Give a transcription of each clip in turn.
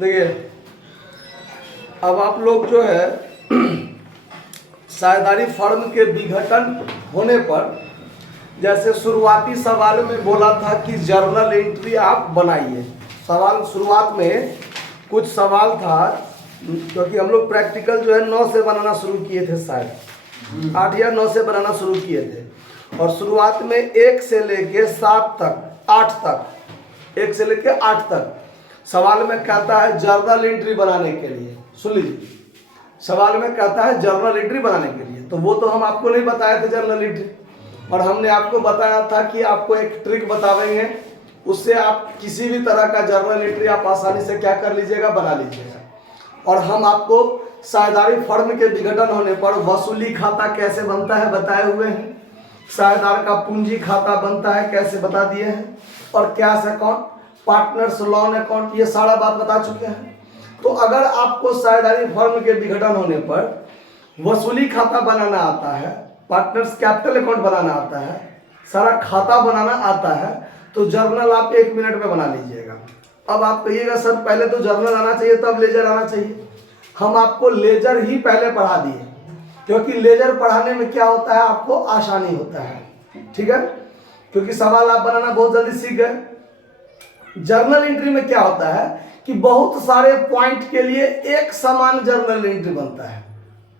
देखिए, अब आप लोग जो है साझेदारी फर्म के विघटन होने पर, जैसे शुरुआती सवाल में बोला था कि जर्नल एंट्री आप बनाइए। सवाल शुरुआत में कुछ सवाल था, क्योंकि हम लोग प्रैक्टिकल जो है 9 से बनाना शुरू किए थे, शायद 8 या 9 से बनाना शुरू किए थे। और शुरुआत में 1 से लेके 7 तक 8 तक 1 से लेके 8 तक सवाल में कहता है जर्नल एंट्री बनाने के लिए। सुन लीजिए, सवाल में कहता है जर्नल एंट्री बनाने के लिए। तो वो तो हम आपको नहीं बताए थे जर्नल एंट्री, और हमने आपको बताया था कि आपको एक ट्रिक बतावेंगे, उससे आप किसी भी तरह का जर्नल एंट्री आप आसानी से क्या कर लीजिएगा, बना लीजिएगा। और हम आपको साझेदारी फर्म के विघटन होने पर वसूली खाता कैसे बनता है बताए हुए हैं, साझेदार का पूंजी खाता बनता है कैसे बता दिए हैं, और cash account, partners loan account, ये सारा बात बता चुके हैं। तो अगर आपको साझेदारी फर्म के विघटन होने पर वसूली खाता बनाना आता है, पार्टनर्स कैपिटल अकाउंट बनाना आता है, सारा खाता बनाना आता है, तो जर्नल आप 1 मिनट में बना लीजिएगा। अब आप कहिएगा सर पहले तो जर्नल आना चाहिए तब लेजर आना चाहिए। हम आपको लेजर ही पहले पढ़ा दिए, क्योंकि लेजर पढ़ाने में क्या होता है, आपको आसानी होता है, ठीक है, क्योंकि सवाल आप बनाना बहुत जल्दी सीख गए। जर्नल एंट्री में क्या होता है कि बहुत सारे पॉइंट के लिए एक समान जर्नल एंट्री बनता है,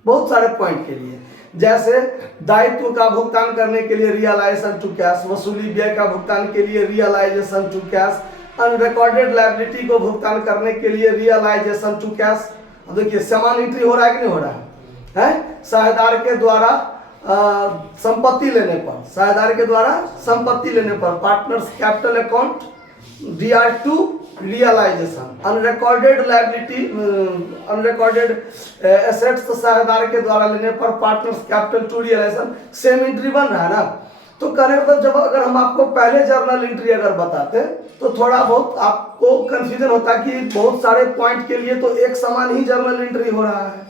बहुत सारे पॉइंट के लिए। जैसे दायित्व का भुगतान करने के लिए रियलाइजेशन टू कैश, वसूली व्यय का भुगतान के लिए realisation to cash, unrecorded liability को भुगतान करने के लिए रियलाइजेशन टू कैश। अब देखिए समान एंट्री हो रहा है कि नहीं हो रहा है? साझेदार के द्वारा संपत्ति लेने पर, साझेदार के द्वारा संपत्ति लेने पर partners capital account DR2 realisation, unrecorded liability, unrecorded assets साझेदार के द्वारा लेने पर partners capital 2 realisation, same entry बन रहा है ना। तो कहने मतलब जब अगर हम आपको पहले जर्नल एंट्री अगर बताते तो थोड़ा बहुत आपको कंफ्यूजन होता कि बहुत सारे पॉइंट के लिए तो एक समान ही जर्नल एंट्री हो रहा है,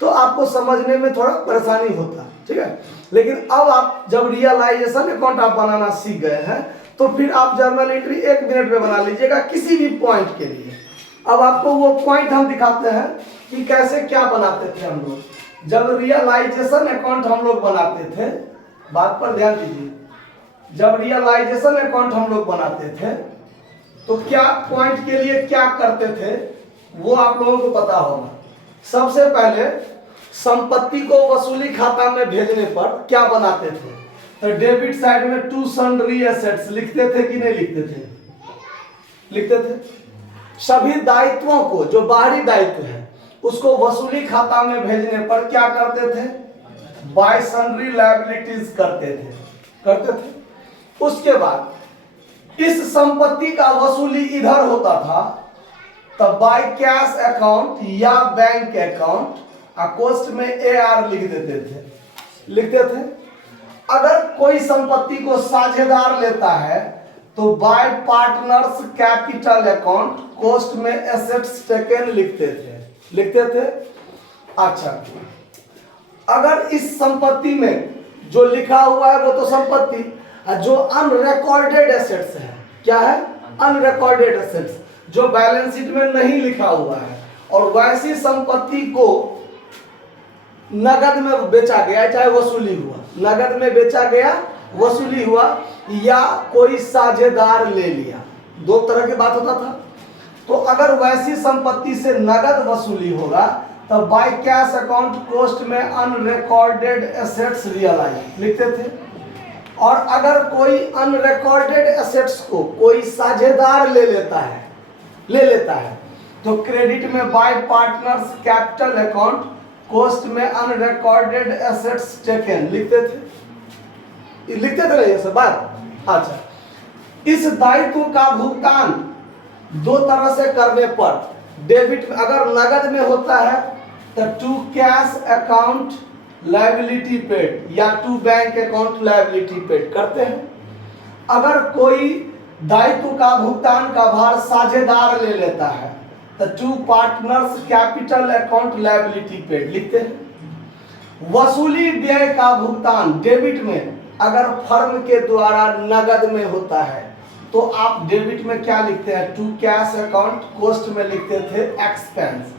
तो आपको समझने में थोड़ा परेशानी होता, ठीक है। लेकिन अब आप जब रियलाइजेशन अकाउंट आप बनाना सीख गए हैं, तो फिर आप जर्नल एंट्री 1 मिनट में बना लीजिएगा किसी भी पॉइंट के लिए। अब आपको वो पॉइंट हम दिखाते हैं कि कैसे क्या बनाते थे हम लोग। जब रियलाइजेशन अकाउंट हम लोग बनाते थे, बात पर ध्यान दीजिए, जब रियलाइजेशन अकाउंट हम लोग बनाते थे तो क्या पॉइंट के लिए क्या करते थे वो आप लोगों को पता होगा। सबसे पहले संपत्ति को वसूली खाता में भेजने पर क्या बनाते थे, तो डेबिट साइड में टू सन्ड्री एसेट्स लिखते थे कि नहीं लिखते थे? लिखते थे। सभी दायित्वों को, जो बाहरी दायित्व है, उसको वसूली खाता में भेजने पर क्या करते थे, बाय सन्ड्री लायबिलिटीज करते थे। उसके बाद इस संपत्ति का वसूली इधर होता था तब बाय कैश अकाउंट या बैंक अकाउंट, कोस्ट में AR लिखते थे। अगर कोई संपत्ति को साझेदार लेता है तो by partners capital account, cost में एसेट्स टेकन लिखते थे। अच्छा, अगर इस संपत्ति में जो लिखा हुआ है वो तो संपत्ति, जो अनरिकॉर्डेड एसेट्स है, क्या है, अनरिकॉर्डेड एसेट्स, जो बैलेंस शीट में नहीं लिखा हुआ है, और वैसी संपत्ति को नगद में बेचा गया, चाहे वसूली हुआ, नगद में बेचा गया, वसूली हुआ, या कोई साझेदार ले लिया, 2 तरह की बात होता था। तो अगर वैसी संपत्ति से नगद वसूली होगा तब बाय कैश अकाउंट, कोस्ट में अनरिकॉर्डेड एसेट्स रियलाइज लिखते थे। और अगर कोई अनरिकॉर्डेड एसेट्स को कोई साझेदार ले लेता है तो क्रेडिट में by partners capital account, cost में अनरिकॉर्डेड एसेट्स टेकन लिखते थे ना ये सब बात। अच्छा, इस दायित्व का भुगतान 2 तरह से करने पर, डेबिट अगर नगद में होता है तो to cash account liability paid या to bank account liability paid करते हैं। अगर कोई दायित्व का भुगतान का भार साझेदार ले लेता है तो to partners capital account liability paid लिखते हैं। वसूली व्यय का भुगतान डेबिट में अगर फर्म के द्वारा नगद में होता है तो आप डेबिट में क्या लिखते हैं, टू कैश अकाउंट, कोस्ट में लिखते थे एक्सपेंस।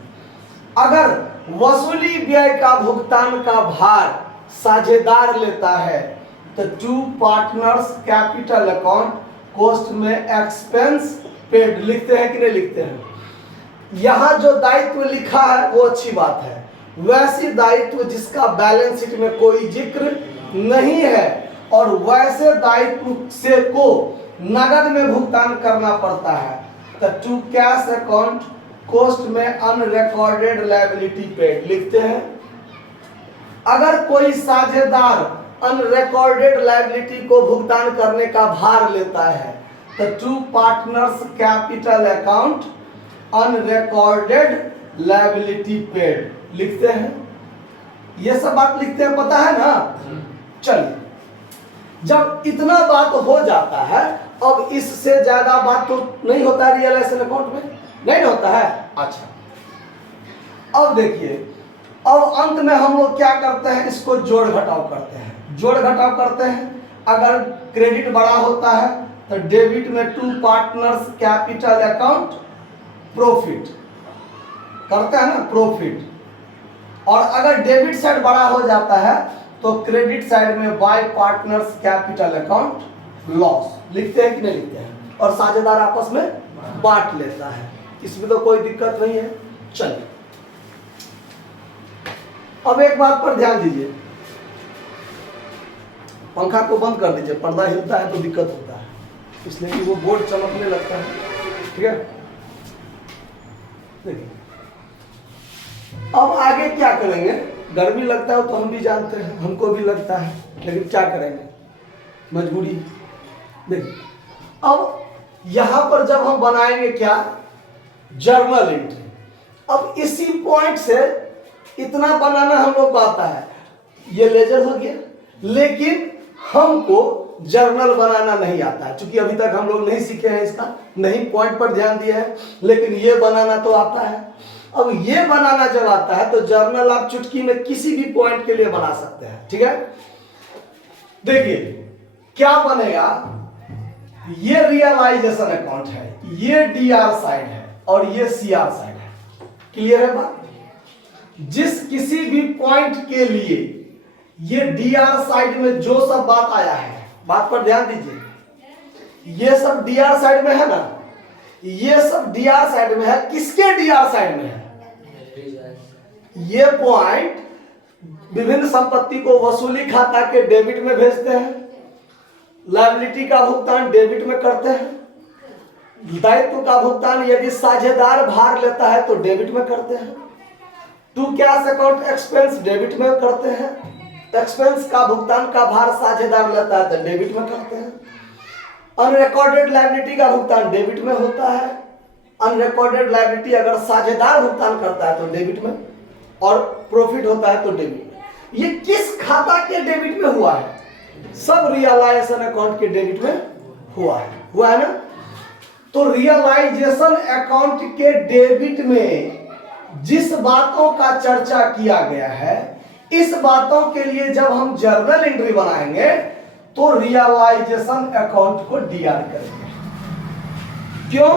अगर वसूली व्यय का भुगतान का भार साझेदार लेता है तो to partners capital account, cost में एक्सपेंस पेड लिखते हैं कि नहीं लिखते हैं। यहां जो दायित्व लिखा है वो अच्छी बात है, वैसी दायित्व जिसका बैलेंस शीट में कोई जिक्र नहीं है और वैसे दायित्व से को नगद में भुगतान करना पड़ता है तो टू कैश अकाउंट, कोस्ट में अनरिकॉर्डेड लायबिलिटी पेड लिखते हैं। अगर कोई साझेदार अनरिकॉर्डेड लायबिलिटी को भुगतान करने का भार लेता है तो to partners capital account, unrecorded liability paid लिखते हैं। ये सब बात लिखते हैं, पता है ना। चलिए, जब इतना बात हो जाता है, अब इससे ज्यादा बात तो नहीं होता है रियलाइजेशन अकाउंट में, नहीं होता है। अच्छा, अब देखिए, अब अंत में हम लोग क्या करते हैं, इसको जोड़ घटाव करते हैं। जोड़ घटाव करते हैं, अगर क्रेडिट बड़ा होता है तो डेबिट में to partners capital account profit करते हैं ना, प्रॉफिट। और अगर डेबिट साइड बड़ा हो जाता है तो क्रेडिट साइड में by partners capital account loss लिखते हैं कि नहीं लिखते हैं, और साझेदार आपस में बांट लेता है, इसमें तो कोई दिक्कत नहीं है। चलिए, अब एक बात पर ध्यान दीजिए, पंखा को बंद कर दीजिए, पर्दा हिलता है तो दिक्कत होता है, इसलिए कि वो बोर्ड चमकने लगता है। ठीक है, देखिए अब आगे क्या करेंगे, गर्मी लगता है तो हम भी जानते हैं, हमको भी लगता है, लेकिन क्या करेंगे, मजबूरी। देखिए, अब यहां पर जब हम बनाएंगे क्या, जर्नल एंट्री। अब इसी पॉइंट से इतना बनाना हम लोग को आता है, ये लेजर हो गया, लेकिन हमको जर्नल बनाना नहीं आता है, क्योंकि अभी तक हम लोग नहीं सीखे हैं इसका, नहीं पॉइंट पर ध्यान दिया है, लेकिन ये बनाना तो आता है। अब ये बनाना जब आता है तो जर्नल आप चुटकी में किसी भी पॉइंट के लिए बना सकते हैं। ठीक है, देखिए क्या बनेगा, ये रियलाइजेशन अकाउंट है, ये डीआर साइड है और ये सीआर साइड है। क्लियर है बात। जिस किसी भी पॉइंट के लिए ये डीआर साइड में जो सब बात आया है, बात पर ध्यान दीजिए, ये सब डीआर साइड में है ना, ये सब डीआर साइड में है। किसके डीआर साइड में है, ये पॉइंट विभिन्न संपत्ति को वसूली खाता के डेबिट में भेजते हैं, लायबिलिटी का भुगतान डेबिट में करते हैं, दायित्व का भुगतान यदि साझेदार भार लेता है तो डेबिट में करते हैं, to cash account expense debit में करते हैं, एक्सपेंस का भुगतान का भार साझेदार लेता है तो डेबिट में करते हैं, अनरिकॉर्डेड लायबिलिटी का भुगतान डेबिट में होता है, अनरिकॉर्डेड लायबिलिटी अगर साझेदार भुगतान करता है तो डेबिट में, और प्रॉफिट होता है तो डेबिट में। ये किस खाता के डेबिट में हुआ है, सब रियलाइजेशन अकाउंट के डेबिट में हुआ है ना। तो रियलाइजेशन अकाउंट के डेबिट में जिस बातों का चर्चा किया गया है, इस बातों के लिए जब हम जर्नल एंट्री बनाएंगे तो रियलाइजेशन अकाउंट को डीआर करेंगे। क्यों,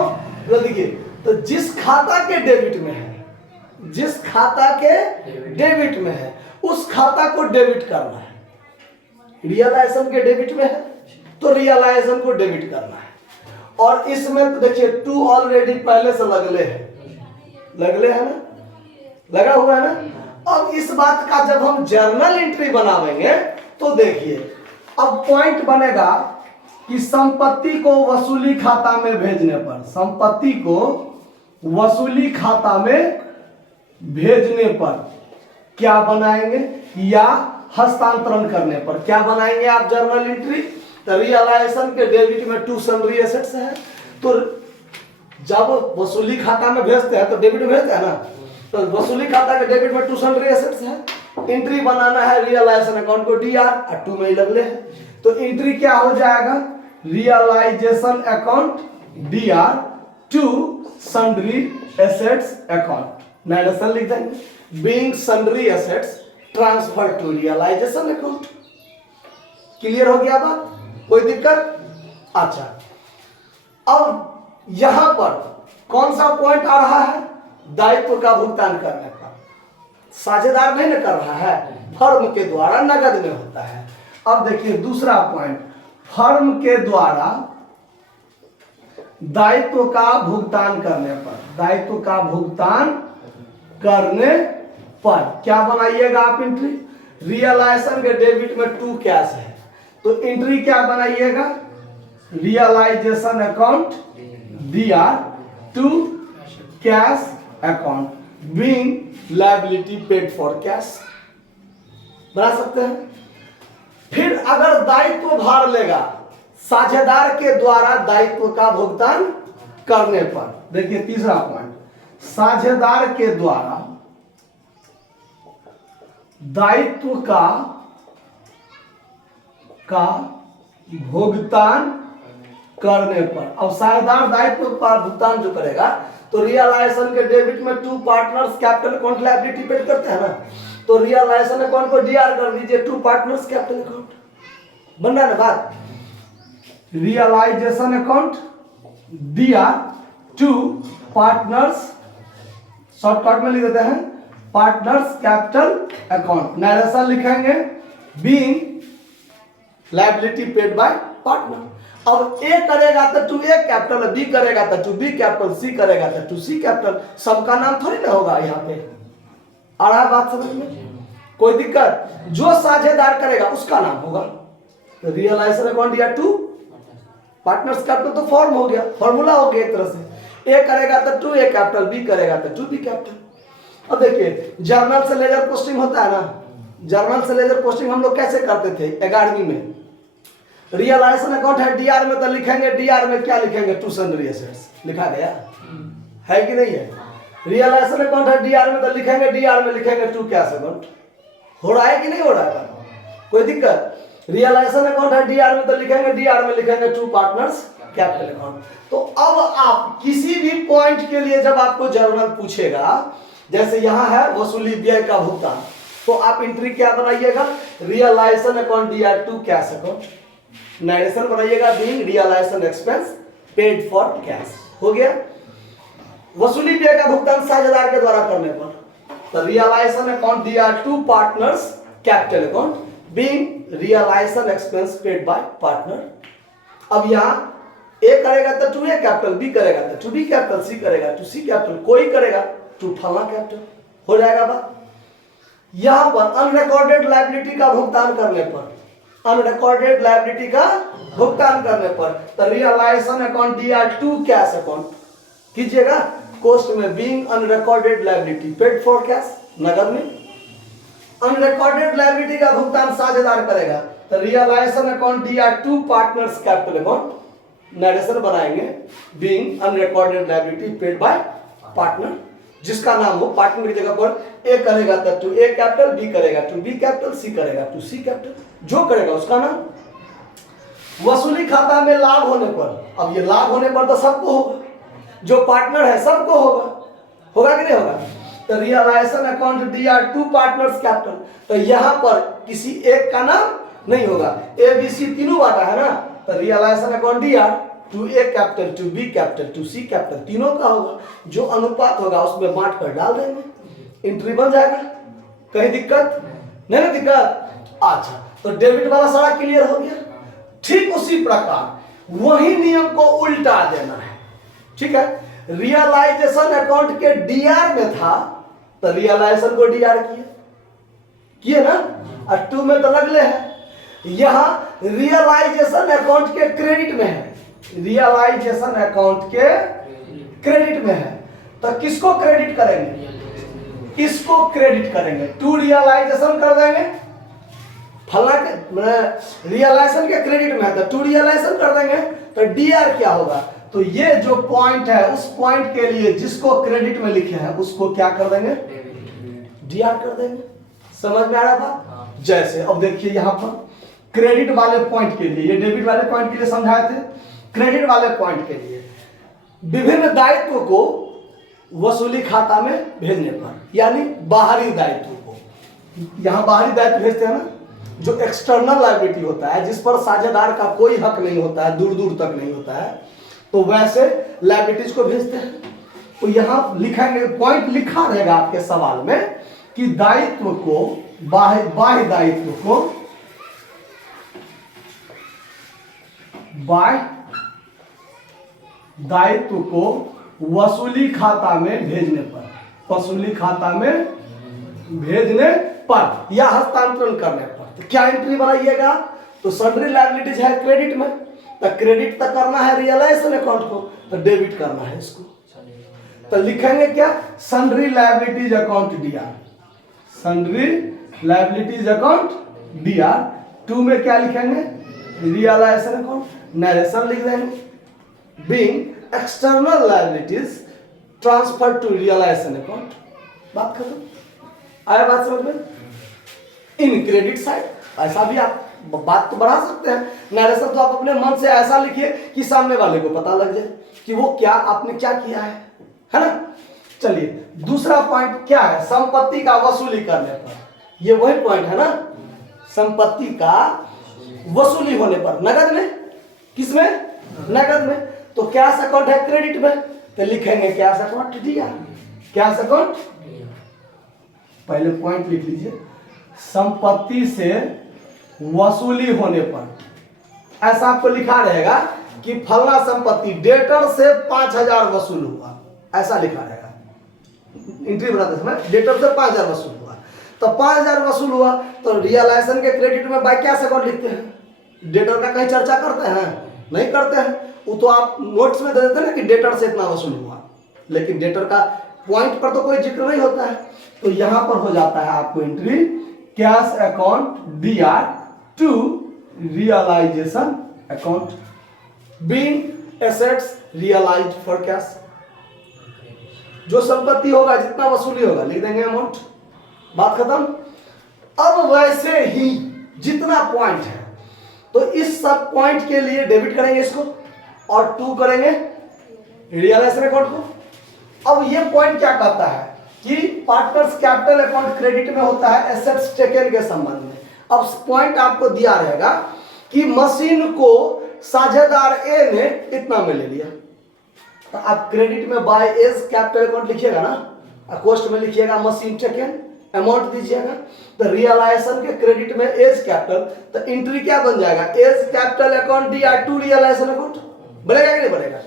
तो देखिए, तो जिस खाता के डेबिट में है, जिस खाता के डेबिट में है, उस खाता को डेबिट करना है। रियलाइजेशन के डेबिट में है तो रियलाइजेशन को डेबिट करना है। और इसमें तो देखिए टू ऑलरेडी पहले से लगले है ना, लगा हुआ है ना। अब इस बात का जब हम जर्नल एंट्री बनावेंगे तो देखिए, अब पॉइंट बनेगा कि संपत्ति को वसूली खाता में भेजने पर, संपत्ति को वसूली खाता में भेजने पर क्या बनाएंगे, या हस्तांतरण करने पर क्या बनाएंगे आप जर्नल एंट्री। तो रियलाइजेशन के डेबिट में टू सन्ड्री एसेट्स है, तो जब वसूली खाता में भेजते हैं तो डेबिट में भेजते हैं ना, तो वसूली खाता के डेबिट में टू सन्ड्री एसेट्स है, एंट्री बनाना है रियलाइजेशन अकाउंट को डीआर, और टू में ही लगले है, तो एंट्री क्या हो जाएगा, realisation account DR to sundry assets account, narration लिख देंगे, being sundry assets transfer to realisation account. Clear हो गया बात, कोई दिक्कत। अच्छा, अब यहां पर कौन सा पॉइंट आ रहा है? दायित्व का भुगतान करने पर। साझेदार नहीं न कर रहा है, फर्म के द्वारा नगद में होता है। अब देखिए दूसरा पॉइंट, फर्म के द्वारा दायित्व का भुगतान करने पर, दायित्व का भुगतान करने पर क्या बनाइएगा आप एंट्री? रियलाइजेशन के डेबिट में टू कैश है तो एंट्री क्या बनाइएगा? Realisation account DR to cash account being liability paid for cash बना सकते हैं। फिर अगर दायित्व भार लेगा साझेदार के द्वारा दायित्व का भुगतान करने पर, देखिए तीसरा पॉइंट, साझेदार के द्वारा दायित्व का भुगतान करने पर। अब साझेदार दायित्व का भुगतान जो करेगा तो रियलाइजेशन के डेबिट में to partners capital account liability paid करते हैं ना, तो रियलाइजेशन अकाउंट को DR कर दीजिए, टू पार्टनर्स कैपिटल अकाउंट बन रहा है ना बात। Realisation account DR to partners, shortcut में लिख देते हैं पार्टनर्स कैपिटल अकाउंट, नरेशन लिखेंगे being liability paid by partner. अब A करेगा तो टू A कैपिटल, B करेगा तो टू B कैपिटल, C करेगा तो टू C कैपिटल, सबका नाम थोड़ी ना होगा यहाँ पे। आ रहा है बात समझ में? कोई दिक्कत? जो साझेदार करेगा उसका नाम होगा। रियलाइजेशन अकाउंट या टू पार्टनर्स कैपिटल तो फॉर्म हो गया, फॉर्मूला हो गया एक तरह से। A करेगा तो टू A कैपिटल, B करेगा तो टू B कैपिटल। अब देखिए जर्नल से लेजर पोस्टिंग होता है ना, जर्नल से लेजर पोस्टिंग हम लोग कैसे करते थे 11वीं में। रियलाइजेशन अकाउंट है DR में तो लिखेंगे, DR में क्या लिखेंगे? टू सन्ड्री एसेट्स लिखा गया है कि नहीं है? रियलाइजेशन अकाउंट है DR में तो लिखेंगे, DR में लिखेंगे टू कैश अकाउंट। हो रहा है कि नहीं हो रहा है? कोई दिक्कत? रियलाइजेशन अकाउंट है DR में तो लिखेंगे, DR में लिखेंगे टू पार्टनर्स कैपिटल अकाउंट। तो अब आप किसी भी पॉइंट के लिए जब आपको जर्नल पूछेगा, जैसे यहां है वसूली व्यय का भुगतान, तो आप एंट्री क्या बनाइएगा? Realisation account DR to cash account, narration बनाइएगा being realisation expense paid for cash. हो गया। वसूली व्यय का भुगतान साझेदार के द्वारा करने पर, तो realisation account DR to partners capital account being realisation expense paid by partner. अब यहां A करेगा तो टू A कैपिटल, B करेगा तो टू B कैपिटल, C करेगा टू C कैपिटल, कोई करेगा टू फला कैपिटल। हो जाएगा बात। यहां पर अनरिकॉर्डेड लायबिलिटी का भुगतान करने पर, अनरिकॉर्डेड लायबिलिटी का भुगतान करने पर, तो realisation account DR to cash account कीजिएगा, कोस्ट में being unrecorded liability paid for cash, नगद में। अनरिकॉर्डेड लायबिलिटी का भुगतान साझेदार करेगा तो realisation account DR to partners capital account, narration बनाएंगे being unrecorded liability paid by partner, जिसका नाम हो पार्टनर की जगह पर A करेगा तो टू A कैपिटल, B करेगा टू B कैपिटल, C करेगा टू C कैपिटल, जो करेगा उसका नाम। वसूली खाता में लाभ होने पर, अब ये लाभ होने पर तो सबको होगा, जो पार्टनर है सबको होगा, होगा कि नहीं होगा? तो realisation account DR to partners capital, तो यहां पर किसी एक का नाम नहीं होगा, ABC तीनों बांटा है ना, तो realisation account DR to A capital, to B capital, to C capital, तीनों का होगा। जो अनुपात होगा उसमें बांट कर डाल देंगे, एंट्री बन जाएगा। कहीं दिक्कत नहीं ना? दिक्कत? अच्छा, तो डेबिट वाला सारा क्लियर हो गया। ठीक उसी प्रकार वही नियम को उल्टा देना है। ठीक है, रियलाइजेशन अकाउंट के DR में था तो रियलाइजेशन को DR किए ना, और टू में तो लगले है। यहां रियलाइजेशन अकाउंट के क्रेडिट में है, रियलाइजेशन अकाउंट के क्रेडिट में है, तो किसको क्रेडिट करेंगे? इसको क्रेडिट करेंगे, टू रियलाइजेशन कर देंगे, फला के रियलाइजेशन के क्रेडिट में है तो टू रियलाइजेशन कर देंगे, तो DR क्या होगा? तो ये जो पॉइंट है उस पॉइंट के लिए जिसको क्रेडिट में लिखे हैं उसको क्या कर देंगे? DR कर देंगे। समझ में आ रहा था? जैसे अब देखिए यहां पर क्रेडिट वाले पॉइंट के लिए, ये डेबिट वाले पॉइंट के लिए समझाए थे, क्रेडिट वाले पॉइंट के लिए विभिन्न दायित्व को वसूली खाता में भेजने पर, यानी बाहरी दायित्व को, यहां बाहरी दायित्व भेजते हैं ना, जो एक्सटर्नल लायबिलिटी होता है, जिस पर साझेदार का कोई हक नहीं होता है, दूर दूर तक नहीं होता है, तो वैसे लायबिलिटीज को भेजते हैं। तो यहां लिखेंगे, पॉइंट लिखा रहेगा आपके सवाल में कि दायित्व को, बाह्य दायित्व को वसूली खाता में भेजने पर, वसूली खाता में भेजने पर या हस्तांतरण करने पर, तो क्या एंट्री बनाइएगा? तो सन्ड्री लायबिलिटीज है क्रेडिट में, तो क्रेडिट तक करना है रियलाइजेशन अकाउंट को, तो डेबिट करना है इसको। तो लिखेंगे क्या? Sundry liabilities account DR, sundry liabilities account DR. 2 में क्या लिखेंगे? रियलाइजेशन अकाउंट, नरेशन लिख देंगे। Being external liabilities transfer to realisation account, बात खत्म। आया बात समझ में? इन क्रेडिट साइड ऐसा भी आप बात तो बढ़ा सकते हैं। नरेशन तो आप अपने मन से ऐसा लिखिए कि सामने वाले को पता लग जाए कि वो क्या आपने क्या किया है ना। चलिए दूसरा पॉइंट क्या है? संपत्ति का वसूली करने पर, ये वही पॉइंट है ना, संपत्ति का वसूली होने पर नगद में, किसमें? नगद में। तो कैश अकाउंट है क्रेडिट में, तो लिखेंगे कैश अकाउंट दिया, कैश अकाउंट। पहले पॉइंट लिख लीजिए, संपत्ति से वसूली होने पर ऐसा आपको लिखा रहेगा कि फलना संपत्ति डेटर से 5000 वसूल हुआ, ऐसा लिखा रहेगा एंट्री बनाते समय। डेटर से 5000 वसूल हुआ, तो 5000 वसूल हुआ तो रियलाइजेशन के क्रेडिट में बाय कैश अकाउंट लिखते हैं। डेटर का कहीं चर्चा करते हैं? नहीं करते हैं। वो तो आप नोट्स में दे देते हैं ना कि डेटर से इतना वसूल हुआ, लेकिन डेटर का पॉइंट पर तो कोई जिक्र नहीं होता है। तो यहां पर हो जाता है आपको entry cash account DR to realisation account, being assets realised for cash. जो संपत्ति होगा, जितना वसूली होगा, लिख देंगे अमाउंट, बात खत्म। अब वैसे ही जितना पॉइंट है, तो इस सब पॉइंट के लिए डेबिट करेंगे इसको और 2 करेंगे रियलाइजेशन अकाउंट को। अब ये पॉइंट क्या कहता है कि पार्टनर्स कैपिटल अकाउंट क्रेडिट में होता है एसेट्स टेकन के संबंध में। अब पॉइंट आपको दिया रहेगा कि मशीन को साझेदार ए ने इतना में ले लिया, तो आप क्रेडिट में बाय एज कैपिटल अकाउंट लिखिएगा ना, कॉस्ट में लिखिएगा मशीन टेकन, अमाउंट दीजिएगा। तो रियलाइजेशन के क्रेडिट में एज कैपिटल, तो एंट्री क्या बन जाएगा? As capital account DR to realisation account. बनेगा कि नहीं बनेगा?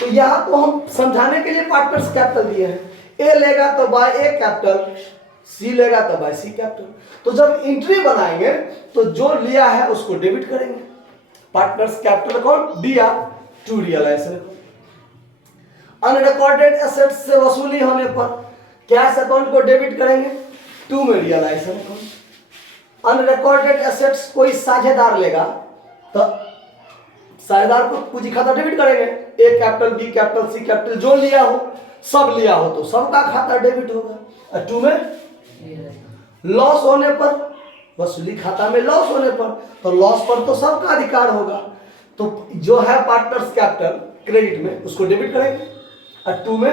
तो यहां तो हम समझाने के लिए पार्टनर्स कैपिटल दिए हैं। ए लेगा तो बाय ए कैपिटल, सी लेगा तो बाय सी कैपिटल। तो जब एंट्री बनाएंगे तो जो लिया है उसको डेबिट करेंगे, partners capital account DR to realisation account. Unrecorded assets से वसूली होने पर कैश अकाउंट को डेबिट करेंगे, 2 में रियलाइजेशन अकाउंट। अनरिकॉर्डेड एसेट्स कोई साझेदार लेगा तो साझेदार को पूंजी खाता डेबिट करेंगे, ए कैपिटल, बी कैपिटल, सी कैपिटल, जो लिया हो, सब लिया हो तो सबका खाता डेबिट होगा। और 2 में लॉस होने पर, वसूली खाता में लॉस होने पर, तो लॉस पर तो सबका अधिकार होगा, तो जो है पार्टनर्स कैपिटल क्रेडिट में उसको डेबिट करेंगे और 2 में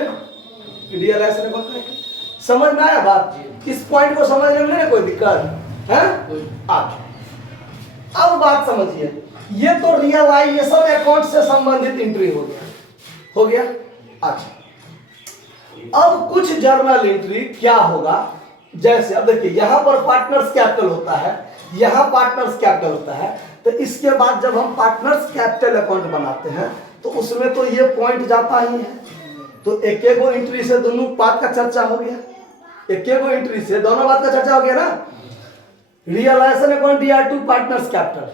रियलाइजेशन अकाउंट करेंगे। समझ में आया बात? इस पॉइंट को समझने में नहीं कोई दिक्कत है? अब बात समझिए, ये तो रियलाइजेशन अकाउंट से संबंधित एंट्री हो गया। अच्छा, अब कुछ जर्नल एंट्री क्या होगा? जैसे अब देखिए, यहां पर पार्टनर्स कैपिटल होता है, यहां पार्टनर्स कैपिटल होता है, तो इसके बाद जब हम पार्टनर्स कैपिटल अकाउंट बनाते हैं तो उसमें तो ये पॉइंट जाता ही है। तो एक एक एंट्री से दोनों बात का चर्चा हो गया, एक एक एंट्री से दोनों बात का चर्चा हो गया ना। Realisation account DR to partners capital,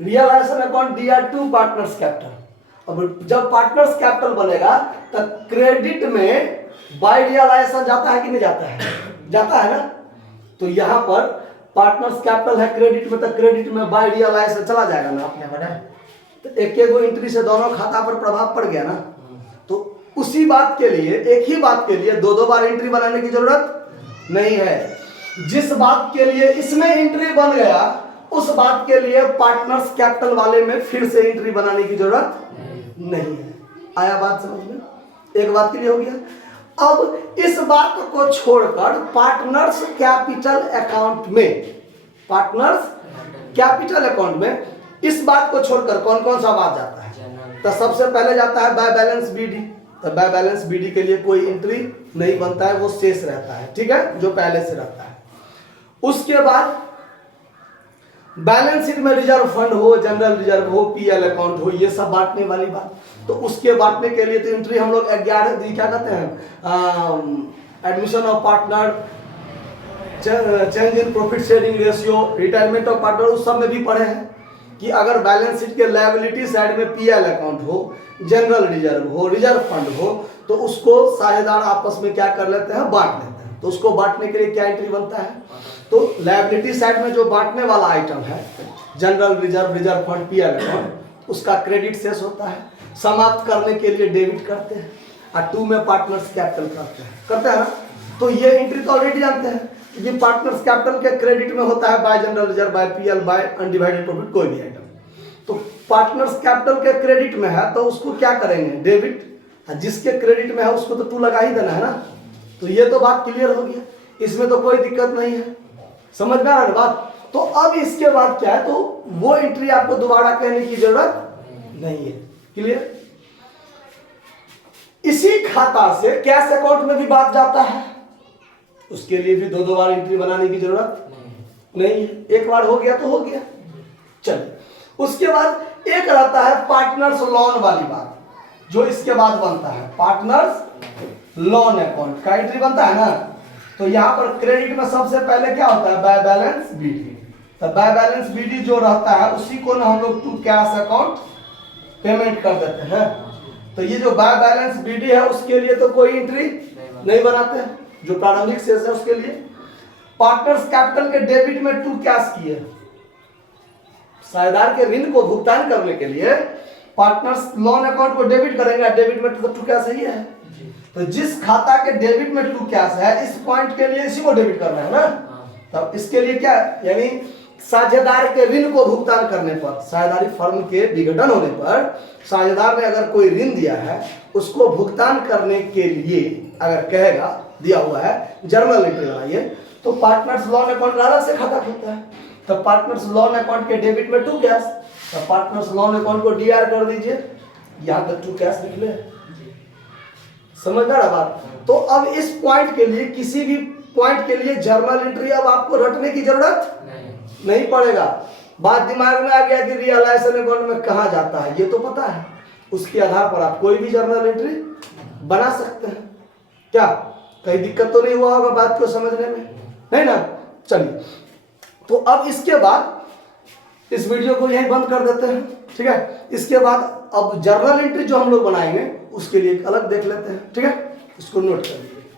realisation account DR to partners capital. अब जब पार्टनर्स कैपिटल बनेगा तो क्रेडिट में बाय रियलाइजेशन जाता है कि नहीं जाता है? जाता है ना। तो यहां पर पार्टनर्स कैपिटल है क्रेडिट में, तो क्रेडिट में बाय रियलाइजेशन चला जाएगा ना आपने बना। तो एक एक एंट्री से दोनों खाता पर प्रभाव पड़ गया ना। तो उसी बात के लिए, एक ही बात के लिए 2-2 बार एंट्री बनाने की जरूरत नहीं है। जिस बात के लिए इसमें एंट्री बन गया, उस बात के लिए पार्टनर्स कैपिटल वाले में फिर से एंट्री बनाने की जरूरत नहीं है। आया बात समझ में? एक बात के लिए हो गया। अब इस बात को छोड़कर पार्टनर्स कैपिटल अकाउंट में, पार्टनर्स कैपिटल अकाउंट में इस बात को छोड़कर कौन कौन सा बात जाता है? तो सबसे पहले जाता है बाय बैलेंस बीडी। तो बाय बैलेंस बीडी के लिए कोई एंट्री नहीं बनता है, वो शेष रहता है, ठीक है, जो पहले से रहता है। उसके बाद बैलेंस शीट में रिजर्व फंड हो, जनरल रिजर्व हो, पीएल अकाउंट हो, ये सब बांटने वाली बात। तो उसके बांटने के लिए तो एंट्री हम लोग 11 क्या कहते हैं, admission of partner, change in profit sharing ratio, retirement of partner, उस सब में भी पढ़े हैं कि अगर बैलेंस शीट के लायबिलिटी साइड में पीएल अकाउंट हो, जनरल रिजर्व हो, रिजर्व फंड हो, तो उसको साझेदार आपस में क्या कर लेते हैं, बांट लेते हैं। तो उसको बांटने के लिए क्या एंट्री बनता है, तो लायबिलिटी साइड में जो बांटने वाला आइटम है, general reserve, reserve fund, PL account, उसका क्रेडिट शेष होता है। समाप्त करने के लिए डेबिट करते हैं और 2 में पार्टनर्स कैपिटल करते हैं ना। तो ये एंट्री तो ऑलरेडी जानते हैं कि पार्टनर्स कैपिटल के क्रेडिट में होता है by general reserve, by PL, by undivided profit, कोई भी आइटम। तो पार्टनर्स कैपिटल के क्रेडिट में है तो उसको क्या करेंगे, डेबिट। जिसके क्रेडिट में है उसको तो 2 लगा ही देना है ना। तो ये तो बात क्लियर हो गया, इसमें तो कोई दिक्कत नहीं है, समझ में आ रहा है बात। तो अब इसके बाद क्या है, तो वो एंट्री आपको दोबारा कहने की जरूरत नहीं है, क्लियर। इसी खाता से कैश अकाउंट में भी बात जाता है, उसके लिए भी 2 बार एंट्री बनाने की जरूरत नहीं है, एक बार हो गया तो हो गया। चलिए, उसके बाद एक रहता है पार्टनर्स लोन वाली बात, जो इसके बाद बनता है पार्टनर्स लोन अकाउंट का एंट्री बनता है ना। तो यहां पर क्रेडिट में सबसे पहले क्या होता है, बाय बैलेंस बीडी। तो बाय बैलेंस बीडी जो रहता है उसी को ना हम लोग टू कैश अकाउंट पेमेंट कर देते हैं। तो ये जो बाय बैलेंस बीडी है उसके लिए तो कोई एंट्री नहीं बनाते हैं, जो प्रारंभिक शेष है उसके लिए। पार्टनर्स कैपिटल के डेबिट में टू कैश किए, साझेदार के ऋण को भुगतान करने के लिए पार्टनर्स लोन अकाउंट को डेबिट करेंगे, डेबिट में तो टू कैश ही है। तो जिस खाता के डेबिट में टू कैश है, इस पॉइंट के लिए इसी को डेबिट करना है ना। तब इसके लिए क्या, यानी साझेदार के ऋण को भुगतान करने पर, साझेदारी फर्म के विघटन होने पर साझेदार ने अगर कोई ऋण दिया है उसको भुगतान करने के लिए अगर कहेगा दिया हुआ है जर्नल एंट्री बनाइए, तो पार्टनर्स लोन अकाउंट अलग से खाता खुलता है। तो पार्टनर्स लोन अकाउंट के डेबिट में टू कैश, तो पार्टनर्स लोन अकाउंट को डीआर कर दीजिए, यहां तक टू कैश लिख ले, समझ रहा बात। तो अब इस पॉइंट के लिए, किसी भी पॉइंट के लिए जर्नल एंट्री अब आपको रटने की जरूरत नहीं पड़ेगा। बात दिमाग में आ गया कि रियलाइजेशन अकाउंट में कहा जाता है, ये तो पता है, उसके आधार पर आप कोई भी जर्नल एंट्री बना सकते हैं। क्या कहीं दिक्कत तो नहीं हुआ होगा बात को समझने में, नहीं ना। चलिए, तो अब इसके बाद इस वीडियो को यहीं बंद कर देते हैं, ठीक है। इसके बाद अब जर्नल एंट्री जो हम लोग बनाएंगे उसके लिए अलग देख लेते हैं, ठीक है, इसको नोट कर लीजिए।